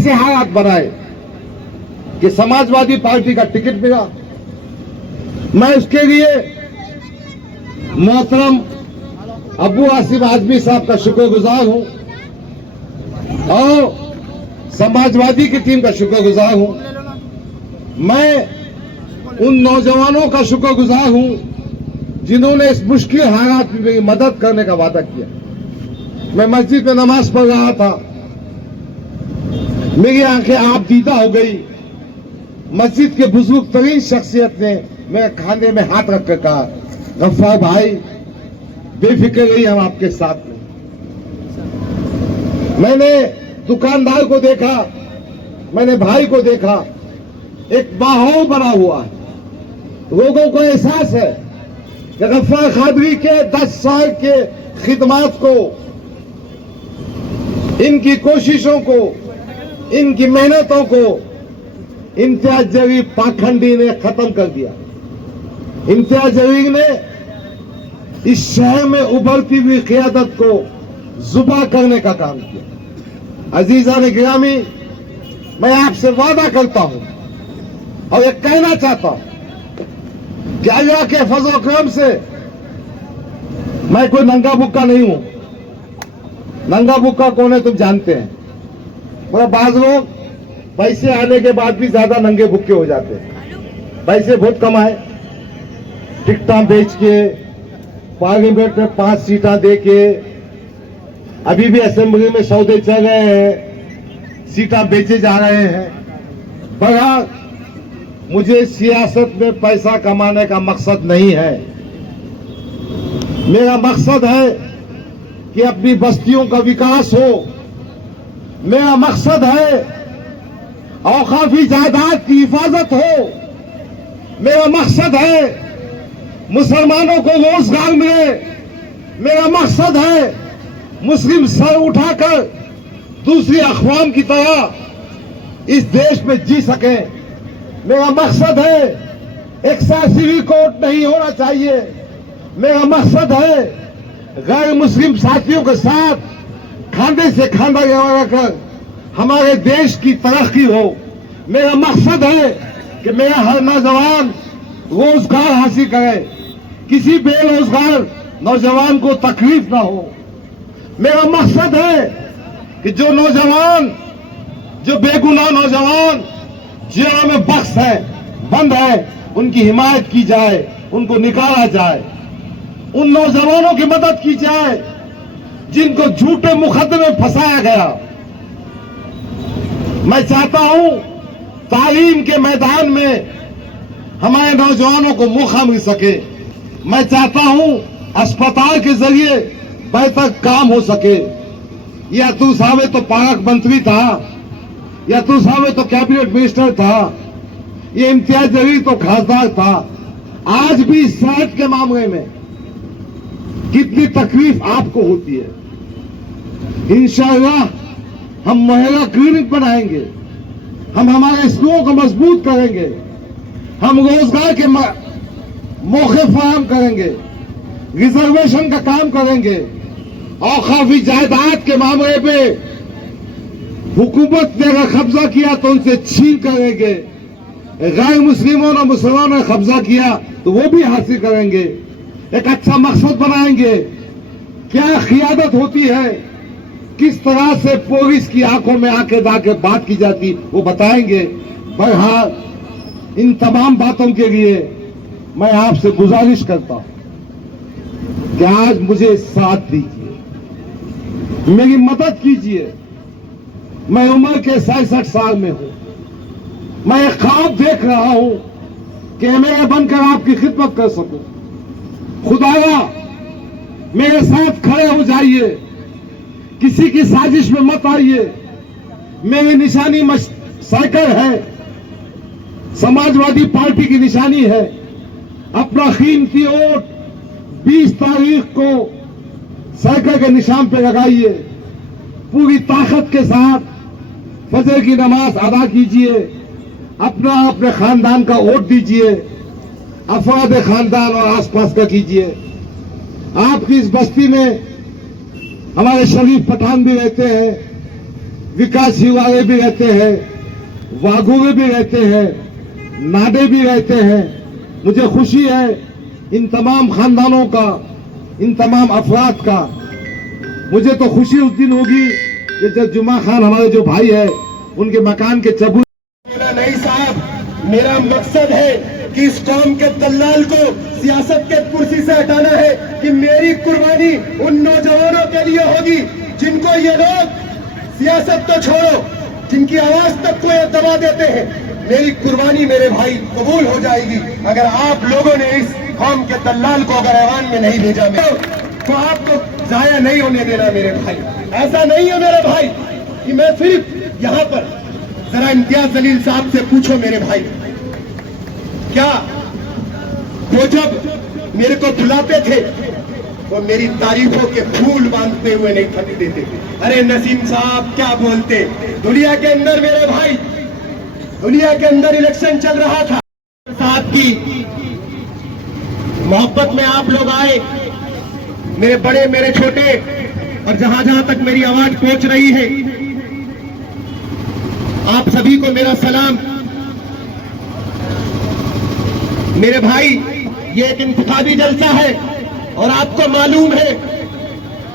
ऐसे हालात बनाए कि समाजवादी पार्टी का टिकट मिला। मैं उसके लिए मोहतरम अबू आसिफ आजमी साहब का शुक्रगुजार हूं और समाजवादी की टीम का शुक्रगुजार हूं। मैं उन नौजवानों का शुक्रगुजार हूं जिन्होंने इस मुश्किल हालात में मेरी मदद करने का वादा किया। मैं मस्जिद में नमाज पढ़ रहा था, मेरी आंखें आप दीदा हो गई। मस्जिद के बुजुर्ग तरीन शख्सियत ने मेरे खाने में हाथ रखकर कहा, गफ्फार भाई बेफिक्र रहिए, हम आपके साथ हैं। मैंने दुकानदार को देखा, मैंने भाई को देखा, एक माहौल बना हुआ है। लोगों को एहसास है कि गफ्फार कादरी के 10 साल के खिदमात को, इनकी कोशिशों को, इनकी मेहनतों को इम्तियाज जलील पाखंडी ने खत्म कर दिया। इम्तियाज जलील ने इस शहर में उभरती हुई क़ियादत को जुबा करने का काम किया। अजीज़ान गिरामी, मैं आपसे वादा करता हूं और ये कहना चाहता हूं कि अल्लाह के फज़ल व करम से मैं कोई नंगा भुक्का नहीं हूं। नंगा भुक्का कौन है तुम जानते हैं। मतलब बाज लोग पैसे आने के बाद भी ज्यादा नंगे भुक्के हो जाते हैं। पैसे बहुत कमाए, टिकटा बेच के, पार्लियामेंट में 5 सीटा दे के, अभी भी असेंबली में सौदे चल रहे हैं, सीटा बेचे जा रहे हैं। बहरहाल मुझे सियासत में पैसा कमाने का मकसद नहीं है। मेरा मकसद है कि अपनी बस्तियों का विकास हो। मेरा मकसद है औकाफी जायदाद की हिफाजत हो। मेरा मकसद है मुसलमानों को रोजगार मिले। मेरा मकसद है मुस्लिम सर उठाकर दूसरी अक़वाम की तरह इस देश में जी सके। मेरा मकसद है एक सिविल कोर्ट नहीं होना चाहिए। मेरा मकसद है गैर मुस्लिम साथियों के साथ खांधे से खांधा लगाकर हमारे देश की तरक्की हो। मेरा मकसद है कि मेरा हर नौजवान रोजगार हासिल करे, किसी बेरोजगार नौजवान को तकलीफ ना हो। मेरा मकसद है कि जो नौजवान, जो बेगुनाह नौजवान जेल में बंद है, उनकी हिमायत की जाए, उनको निकाला जाए। उन नौजवानों की मदद की जाए जिनको झूठे मुकदमे में फंसाया गया। मैं चाहता हूं तालीम के मैदान में हमारे नौजवानों को मौका मिल सके। मैं चाहता हूं अस्पताल के जरिए बेहतर काम हो सके। या तू साहब तो पार्क मंत्री था, या तू साहब तो कैबिनेट मिनिस्टर था, ये इम्तियाज जलील तो खासदार था। आज भी सेहत के मामले में कितनी तकलीफ आपको होती है। इंशाअल्लाह हम महिला क्लिनिक बनाएंगे, हम हमारे स्कूलों को मजबूत करेंगे, हम रोजगार के मौके फराहम करेंगे, रिजर्वेशन का काम करेंगे, औकाफी जायदाद के मामले पे हुकूमत ने अगर कब्जा किया तो उनसे छीन करेंगे। गैर मुस्लिमों ने मुसलमानों ने कब्जा किया तो वो भी हासिल करेंगे। एक अच्छा मकसद बनाएंगे। क्या क़ियादत होती है, किस तरह से पुलिस की आंखों में आंखें डालकर बात की जाती, वो बताएंगे। बहरहाल इन तमाम बातों के लिए मैं आपसे गुजारिश करता हूं कि आज मुझे साथ दीजिए, मेरी मदद कीजिए। मैं उम्र के 66 साल में हूं। मैं एक ख्वाब देख रहा हूं कि मैं बनकर आपकी खिदमत कर सकूं। खुदाया मेरे साथ खड़े हो जाइए, किसी की साजिश में मत आइए। मेरी निशानी साइकिल है, समाजवादी पार्टी की निशानी है। अपना कीमती वोट 20 तारीख को साइकिल के निशान पे लगाइए। पूरी ताकत के साथ फजर की नमाज अदा कीजिए। अपने खानदान का वोट दीजिए, अफराद खानदान और आसपास का कीजिए। आपकी इस बस्ती में हमारे शरीफ पठान भी रहते हैं, विकास युवाए भी रहते हैं, वाघुवे भी रहते हैं, नाडे भी रहते हैं। मुझे खुशी है इन तमाम खानदानों का, इन तमाम अफराद का। मुझे तो खुशी उस दिन होगी कि जब जुमा खान हमारे जो भाई है उनके मकान के चबूत। नहीं साहब, मेरा मकसद है कि इस कौम के दलाल को सियासत के कुर्सी से हटाना है, कि मेरी कुर्बानी उन नौजवानों के लिए होगी जिनको ये लोग सियासत तो छोड़ो, जिनकी आवाज तक को ये दबा देते हैं। मेरी कुर्बानी मेरे भाई कबूल हो जाएगी अगर आप लोगों ने इस कौम के दलाल को अगर ऐवान में नहीं भेजा तो आपको जाया नहीं होने देना मेरे भाई। ऐसा नहीं है मेरे भाई कि मैं सिर्फ यहाँ पर, जरा इम्तियाज जलील साहब से पूछो मेरे भाई, क्या वो जब मेरे को बुलाते थे वो मेरी तारीफों के फूल बांधते हुए नहीं थक देते। अरे नसीम साहब क्या बोलते, दुनिया के अंदर मेरे भाई, दुनिया के अंदर इलेक्शन चल रहा था, साहब की मोहब्बत में आप लोग आए, मेरे बड़े मेरे छोटे, और जहां जहां तक मेरी आवाज पहुंच रही है, आप सभी को मेरा सलाम। मेरे भाई, ये एक इंतखाबी जलसा है और आपको मालूम है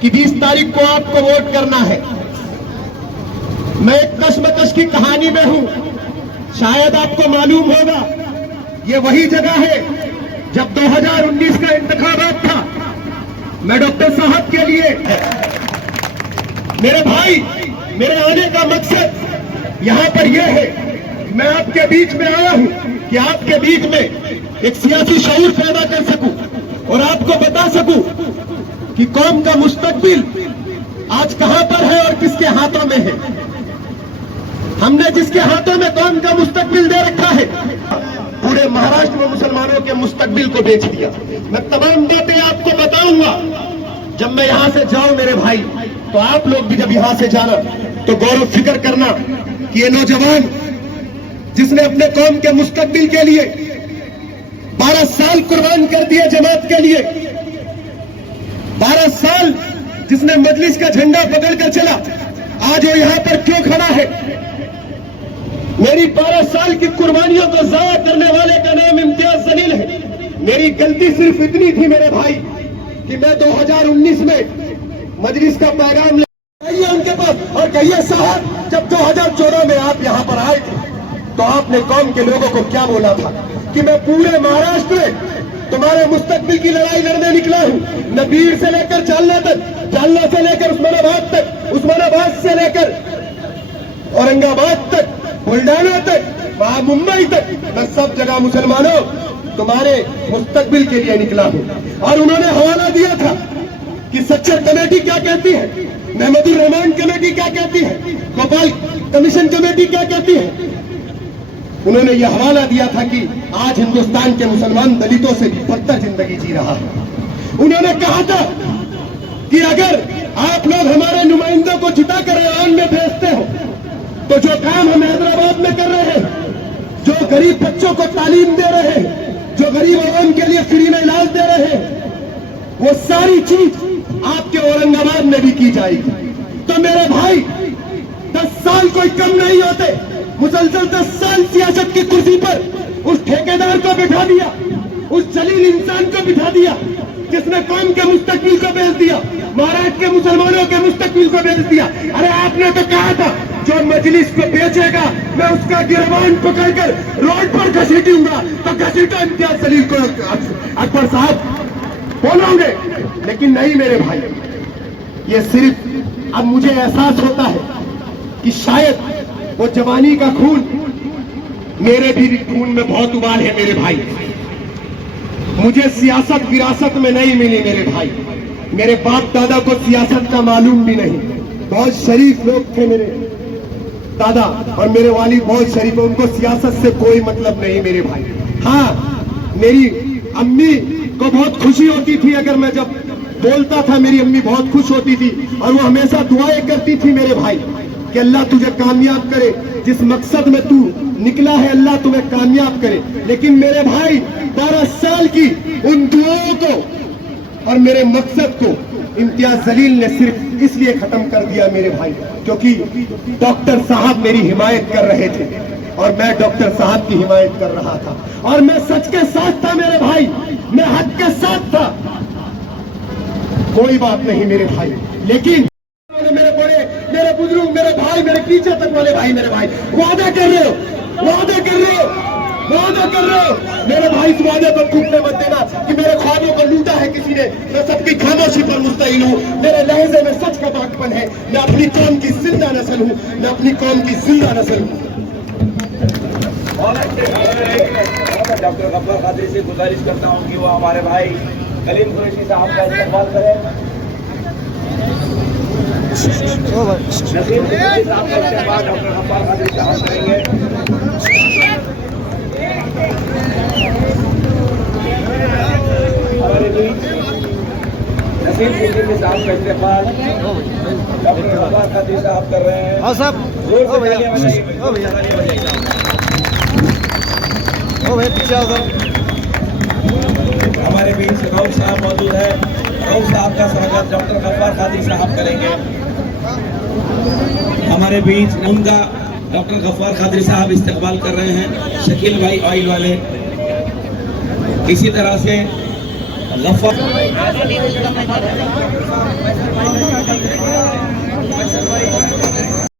कि 20 तारीख को आपको वोट करना है। मैं एक कश्मकश की कहानी में हूं, शायद आपको मालूम होगा, ये वही जगह है जब 2019 का इंतखाबात था। मैं डॉक्टर साहब के लिए, मेरे भाई, मेरे आने का मकसद यहां पर यह है, मैं आपके बीच में आया हूं कि आपके बीच में एक सियासी शऊर पैदा कर सकूं और आपको बता सकूं कि कौम का मुस्तकबिल आज कहां पर है और किसके हाथों में है। हमने जिसके हाथों में कौम का मुस्तकबिल दे रखा है, पूरे महाराष्ट्र में मुसलमानों के मुस्तकबिल को बेच दिया। मैं तमाम बातें आपको बताऊंगा जब मैं यहां से जाऊं मेरे भाई, तो आप लोग भी जब यहां से जाना तो गौरव फिक्र करना कि ये नौजवान जिसने अपने कौम के मुस्तकबिल के लिए 12 साल कुर्बान कर दिए जमात के लिए, 12 साल जिसने मजलिस का झंडा पकड़कर चला, आज वो यहां पर क्यों खड़ा है? मेरी 12 साल की कुर्बानियों को जाया करने वाले का नाम इम्तियाज जलील है। मेरी गलती सिर्फ इतनी थी मेरे भाई कि मैं 2019 में मजलिस का पैगाम ले उनके पास और कहिए साहब, जब 2014 में आप यहां पर आए थे तो आपने कौम के लोगों को क्या बोला था कि मैं पूरे महाराष्ट्र में तुम्हारे मुस्तकबिल की लड़ाई लड़ने निकला हूं, नबीर से लेकर जालना तक, जालना से लेकर उस्मानाबाद तक, उस्मानाबाद से लेकर औरंगाबाद तक, बुल्डाना तक, वहां मुंबई तक, मैं सब जगह मुसलमानों तुम्हारे मुस्तकबिल के लिए निकला हूं। और उन्होंने हवाला दिया था कि सच्चर कमेटी क्या कहती है, महमूदुर रहमान कमेटी क्या कहती है, गोपाल कमीशन कमेटी क्या कहती है। उन्होंने यह हवाला दिया था कि आज हिंदुस्तान के मुसलमान दलितों से भी बदतर जिंदगी जी रहा है। उन्होंने कहा था कि अगर आप लोग हमारे नुमाइंदों को जुटाकर ईरान में भेजते हो तो जो काम हम हैदराबाद में कर रहे हैं, जो गरीब बच्चों को तालीम दे रहे हैं, जो गरीब आवाम के लिए फ्री में इलाज दे रहे हैं, वो सारी चीज आपके औरंगाबाद में भी की जाएगी। तो मेरे भाई, 10 साल कोई कम नहीं होते। मुसलसल 10 साल सियासत की कुर्सी पर उस ठेकेदार को बिठा दिया, उस जलील इंसान को बिठा दिया जिसने कौम के मुस्तकबिल को बेच दिया, महाराष्ट्र के मुसलमानों के मुस्तकबिल को बेच दिया। अरे आपने तो कहा था जो मजलिस को बेचेगा मैं उसका गिरबान पकड़कर रोड पर घसीटूंगा, तो घसीटा इम्तियाज जलील को अकबर साहब बोलोगे। लेकिन नहीं मेरे भाई, ये सिर्फ अब मुझे एहसास होता है कि शायद वो जवानी का खून मेरे भी खून में बहुत उबाल है मेरे भाई। मुझे सियासत विरासत में नहीं मिली मेरे भाई, मेरे बाप दादा को सियासत का मालूम भी नहीं। बहुत शरीफ लोग थे मेरे दादा और मेरे वालिद बहुत शरीफ, उनको सियासत से कोई मतलब नहीं मेरे भाई। हाँ, मेरी अम्मी को बहुत खुशी होती थी अगर मैं जब बोलता था, मेरी अम्मी बहुत खुश होती थी और वो हमेशा दुआएं करती थी मेरे भाई कि अल्लाह तुझे कामयाब करे, जिस मकसद में तू निकला है अल्लाह तुम्हें कामयाब करे। लेकिन मेरे भाई, 12 साल की उन दुआओं को और मेरे मकसद को इम्तियाज जलील ने सिर्फ इसलिए खत्म कर दिया मेरे भाई, क्योंकि डॉक्टर साहब मेरी हिमायत कर रहे थे और मैं डॉक्टर साहब की हिमायत कर रहा था और मैं सच के साथ था मेरे भाई, मैं हक के साथ था। कोई बात नहीं मेरे भाई, लेकिन मेरे बड़े, मेरे बुजुर्ग, मेरे भाई, मेरे पीछे तक वाले भाई, मेरे भाई वादा कर रहे हो, वादा कर रहे हो, वादा कर रहे हो मेरे भाई, इस वादे पर टूटने मत देना कि मेरे ख्वाबों को लूटा है किसी ने। मैं सबकी खामोशी पर मुस्तैन हूँ, मेरे लहजे में सच का बागपन है। मैं अपनी कौम की जिंदा नस्ल हूँ, मैं अपनी कौम की जिंदा नस्ल हूँ। डॉक्टर गफ्फार कादरी से गुजारिश करता हूँ कि वो हमारे भाई कलीम कुरैशी साहब का इस्तेमाल करें। नसीम कुरैशी साहब का इस्तेमाल डॉक्टर गफ्फार कादरी साहब करेंगे। हमारे बीच नसीम कुरैशी साहब का इस्तेमाल डॉक्टर गफ्फार कादरी साहब कर रहे हैं। हाँ साहब, ओ भैया, ओ भैया, ओ भैया पीछे आओ सर। हमारे बीच रऊफ साहब मौजूद है, रऊफ साहब का स्वागत डॉक्टर गफ्फार कादरी साहब करेंगे। हमारे बीच उनका डॉक्टर गफ्फार कादरी साहब इस्तेमाल कर रहे हैं, शकील भाई ऑयल वाले। इसी तरह से गफ्फार